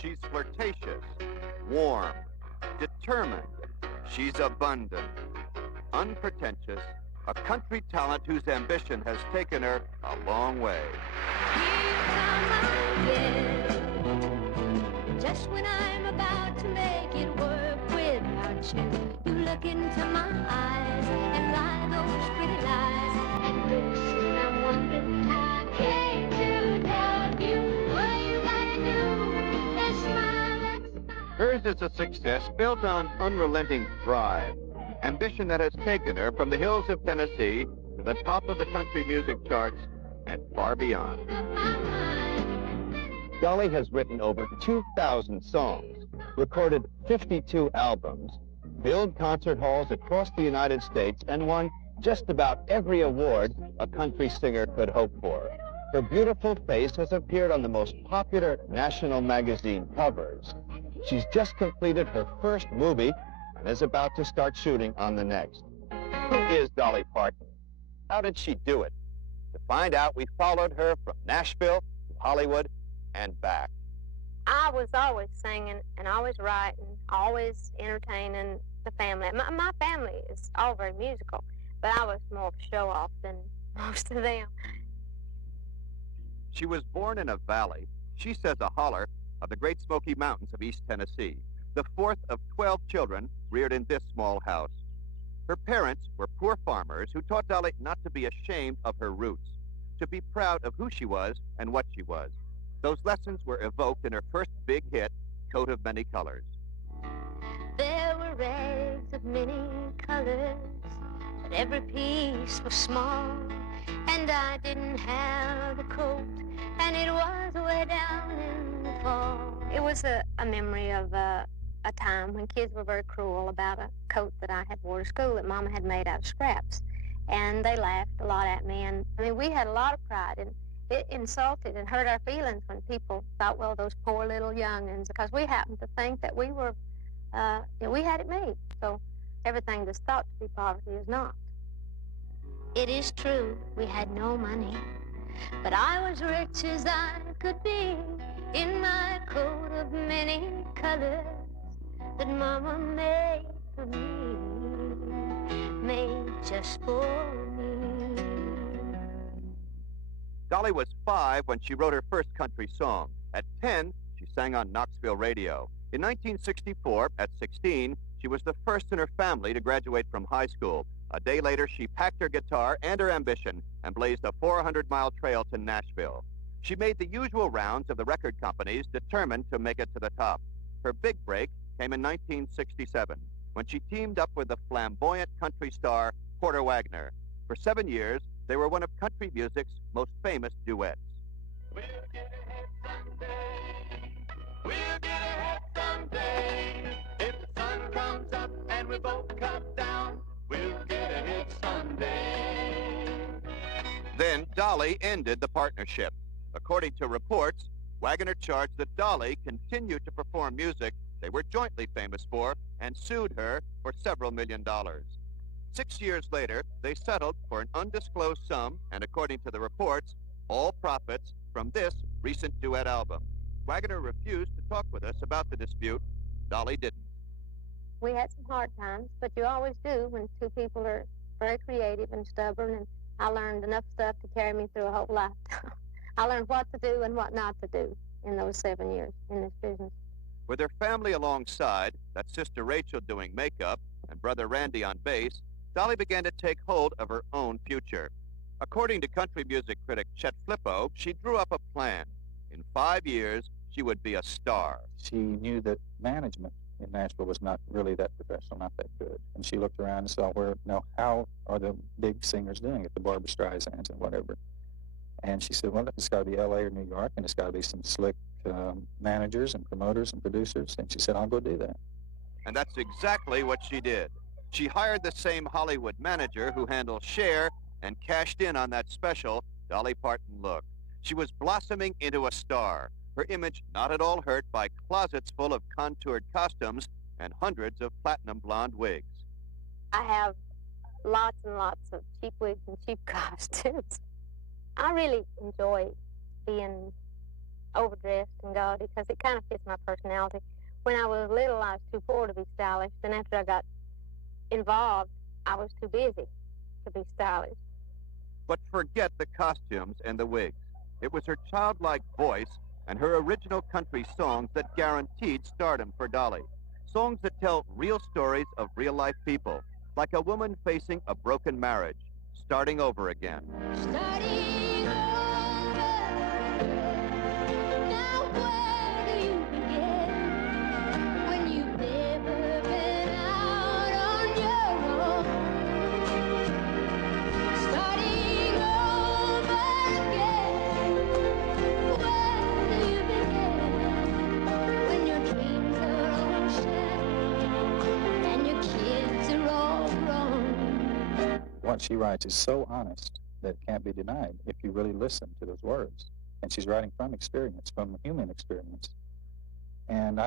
She's flirtatious, warm, determined. She's abundant, unpretentious, a country talent whose ambition has taken her a long way. Here come again, just when I'm about to make it work without you. You look into my eyes and lie those pretty lies. And looks, I wonder, I came to tell you what you gotta do is smile and smile. Hers is a success built on unrelenting drive, ambition that has taken her from the hills of Tennessee to the top of the country music charts and far beyond. Dolly has written over 2,000 songs, recorded 52 albums, filled concert halls across the United States, and won just about every award a country singer could hope for. Her beautiful face has appeared on the most popular national magazine covers. She's just completed her first movie and is about to start shooting on the next. Who is Dolly Parton? How did she do it? To find out, we followed her from Nashville to Hollywood and back. I was always singing and always writing, always entertaining the family. My family is all very musical, but I was more of a show-off than most of them. She was born in a valley, she says a holler, of the Great Smoky Mountains of East Tennessee, the fourth of 12 children reared in this small house. Her parents were poor farmers who taught Dolly not to be ashamed of her roots, to be proud of who she was and what she was. Those lessons were evoked in her first big hit, Coat of Many Colors. There were rags of many colors, but every piece was small. And I didn't have a coat, and it was way down in the fall. It was a memory of a time when kids were very cruel about a coat that I had wore to school that Mama had made out of scraps. And they laughed a lot at me. And I mean, we had a lot of pride, and it insulted and hurt our feelings when people thought, well, those poor little young'uns, because we happened to think that we were, we had it made. So everything that's thought to be poverty is not. It is true, we had no money, but I was rich as I could be in my coat of many colors that Mama made for me, made just for me. Dolly was 5 when she wrote her first country song. At 10, she sang on Knoxville radio. In 1964, at 16, she was the first in her family to graduate from high school. A day later, she packed her guitar and her ambition and blazed a 400-mile trail to Nashville. She made the usual rounds of the record companies, determined to make it to the top. Her big break came in 1967, when she teamed up with the flamboyant country star Porter Wagoner. For 7 years, they were one of country music's most famous duets. We'll get ahead someday. We'll get ahead someday. If the sun comes up and we both come down, we'll get ahead someday. Then Dolly ended the partnership. According to reports, Wagoner charged that Dolly continued to perform music they were jointly famous for and sued her for several $1 million. 6 years later, they settled for an undisclosed sum and, according to the reports, all profits from this recent duet album. Wagoner refused to talk with us about the dispute. Dolly didn't. We had some hard times, but you always do when two people are very creative and stubborn, and I learned enough stuff to carry me through a whole lifetime. I learned what to do and what not to do in those 7 years in this business. With her family alongside, that's Sister Rachel doing makeup and Brother Randy on bass, Dolly began to take hold of her own future. According to country music critic Chet Flippo, she drew up a plan. In 5 years, she would be a star. She knew that management in Nashville was not really that professional, not that good. And she looked around and saw how are the big singers doing it, the Barbra Streisands and whatever. And she said, well, it's got to be L.A. or New York, and it's got to be some slick managers and promoters and producers. And she said, I'll go do that. And that's exactly what she did. She hired the same Hollywood manager who handled Cher and cashed in on that special Dolly Parton look. She was blossoming into a star, her image not at all hurt by closets full of contoured costumes and hundreds of platinum blonde wigs. I have lots and lots of cheap wigs and cheap costumes. I really enjoy being overdressed and gaudy because it kind of fits my personality. When I was little, I was too poor to be stylish. Then after I got involved, I was too busy to be stylish. But forget the costumes and the wigs. It was her childlike voice and her original country songs that guaranteed stardom for Dolly. Songs that tell real stories of real-life people, like a woman facing a broken marriage, starting over again. Starting over. Now where do you begin when you've never been out on your own? Starting over again. Where do you begin when your dreams are all shattered and your kids are all grown? What she writes is so honest that it can't be denied if you really listen to those words. And she's writing from experience, from human experience. And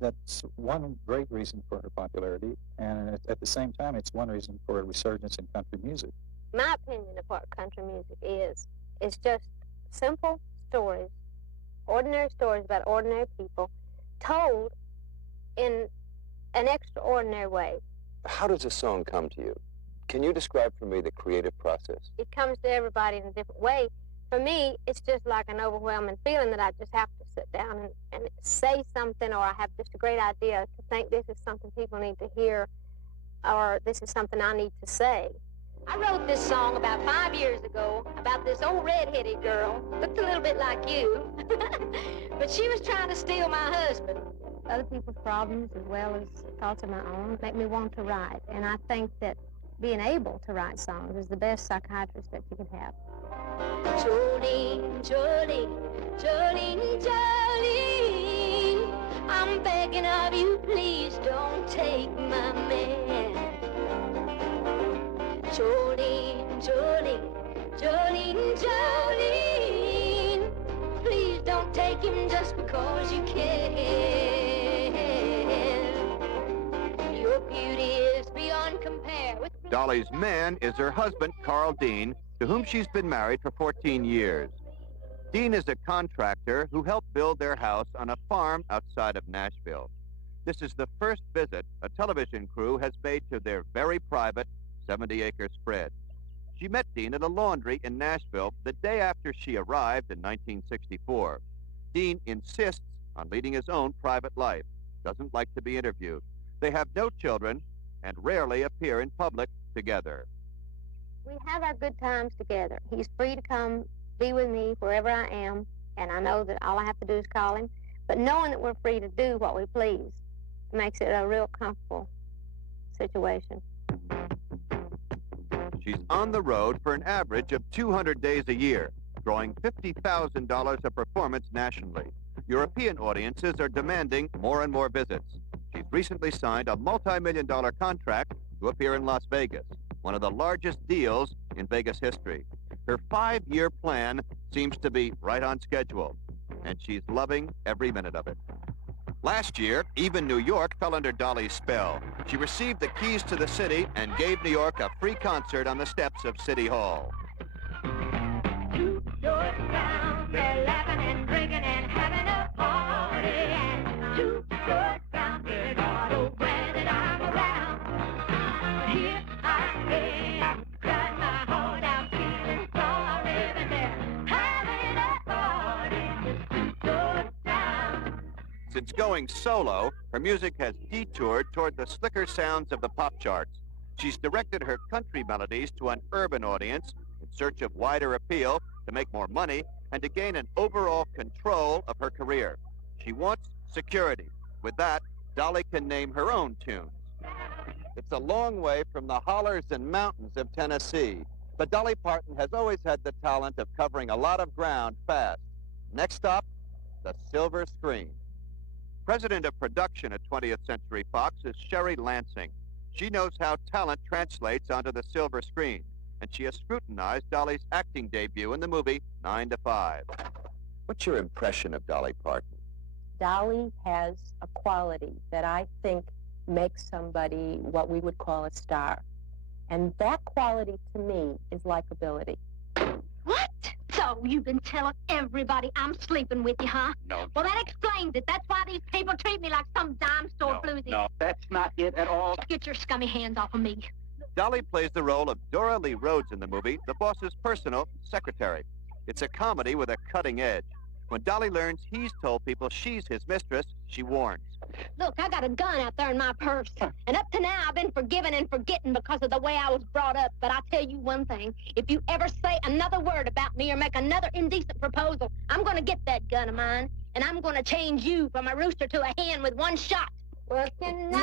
that's one great reason for her popularity. And at the same time, it's one reason for a resurgence in country music. My opinion of what country music is just simple stories, ordinary stories about ordinary people, told in an extraordinary way. How does a song come to you? Can you describe for me the creative process? It comes to everybody in a different way. For me, it's just like an overwhelming feeling that I just have to sit down and say something, or I have just a great idea to think this is something people need to hear, or this is something I need to say. I wrote this song about 5 years ago about this old red-headed girl, looked a little bit like you, but she was trying to steal my husband. Other people's problems as well as thoughts of my own make me want to write, and I think that being able to write songs is the best psychiatrist that you can have. Jolene, Jolene, Jolene, Jolene, I'm begging of you, please don't take my man. Jolene, Jolene, Jolene, Jolene, please don't take him just because you can. Your beauty is beyond compare with Dolly's man is her husband, Carl Dean, to whom she's been married for 14 years. Dean is a contractor who helped build their house on a farm outside of Nashville. This is the first visit a television crew has made to their very private 70-acre spread. She met Dean at a laundry in Nashville the day after she arrived in 1964. Dean insists on leading his own private life, doesn't like to be interviewed. They have no children and rarely appear in public together. We have our good times together. He's free to come be with me wherever I am, and I know that all I have to do is call him. But knowing that we're free to do what we please makes it a real comfortable situation. She's on the road for an average of 200 days a year, drawing $50,000 a performance nationally. European audiences are demanding more and more visits. She's recently signed a multi-million-dollar contract to appear in Las Vegas, one of the largest deals in Vegas history. Her 5-year plan seems to be right on schedule, and she's loving every minute of it. Last year, even New York fell under Dolly's spell. She received the keys to the city and gave New York a free concert on the steps of City Hall. New York town, they're laughing and drinking and having a party. And New York town, they're all glad that I'm around. Here I am, crying my heart out, feeling sorry, and they're having a party. New York town. Since going solo, her music has detoured toward the slicker sounds of the pop charts. She's directed her country melodies to an urban audience in search of wider appeal, to make more money, and to gain an overall control of her career. She wants security. With that, Dolly can name her own tunes. It's a long way from the hollers and mountains of Tennessee, but Dolly Parton has always had the talent of covering a lot of ground fast. Next stop, the silver screen. President of production at 20th Century Fox is Sherry Lansing. She knows how talent translates onto the silver screen, and she has scrutinized Dolly's acting debut in the movie 9 to 5. What's your impression of Dolly Parton? Dolly has a quality that I think makes somebody what we would call a star. And that quality, to me, is likability. What? So you've been telling everybody I'm sleeping with you, huh? No. Well, that explains it. That's why these people treat me like some dime store floozy. No, that's not it at all. Get your scummy hands off of me. Dolly plays the role of Dora Lee Rhodes in the movie, the boss's personal secretary. It's a comedy with a cutting edge. When Dolly learns he's told people she's his mistress, she warns. Look, I got a gun out there in my purse. And up to now, I've been forgiven and forgetting because of the way I was brought up. But I'll tell you one thing. If you ever say another word about me or make another indecent proposal, I'm going to get that gun of mine, and I'm going to change you from a rooster to a hen with one shot. Working 9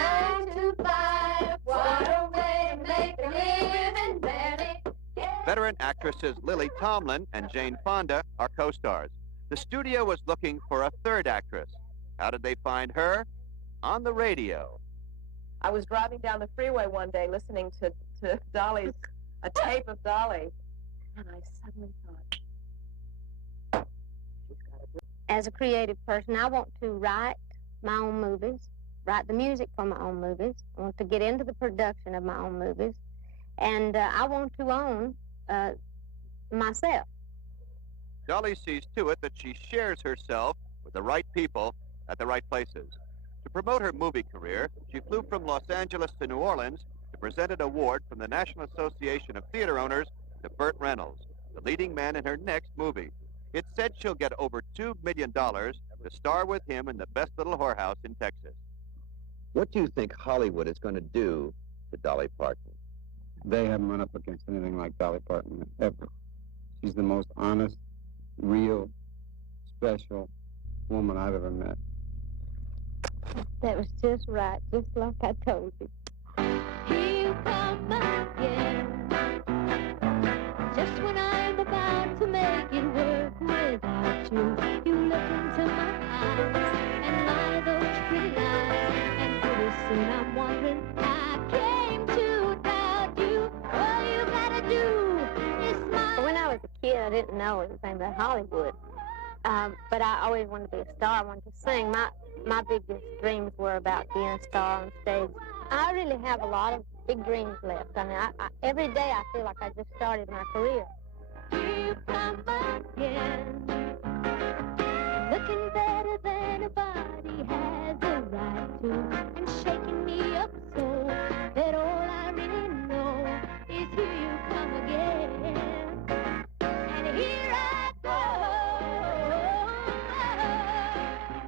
to 5, what a way to make a living, Betty. Veteran actresses Lily Tomlin and Jane Fonda are co-stars. The studio was looking for a third actress. How did they find her? On the radio. I was driving down the freeway one day listening to Dolly's, a tape of Dolly, and I suddenly thought, she's got a good... As a creative person, I want to write my own movies, write the music for my own movies. I want to get into the production of my own movies, and I want to own myself. Dolly sees to it that she shares herself with the right people at the right places. To promote her movie career, she flew from Los Angeles to New Orleans to present an award from the National Association of Theater Owners to Burt Reynolds, the leading man in her next movie. It's said she'll get over $2 million to star with him in The Best Little Whorehouse in Texas. What do you think Hollywood is going to do to Dolly Parton? They haven't run up against anything like Dolly Parton ever. She's the most honest, real, special woman I've ever met. That was just right, just like I told you. Here you come again. Just when I'm about to make it work without you, you look into my eyes and lie those pretty lies. And pretty soon I'm wondering, I came to doubt you. All you gotta do is smile. When I was a kid, I didn't know anything about Hollywood. But I always wanted to be a star. I wanted to sing. My biggest dreams were about being a star on stage. I really have a lot of big dreams left. I mean, every day I feel like I just started my career. You come again, looking better than a body has a right to, and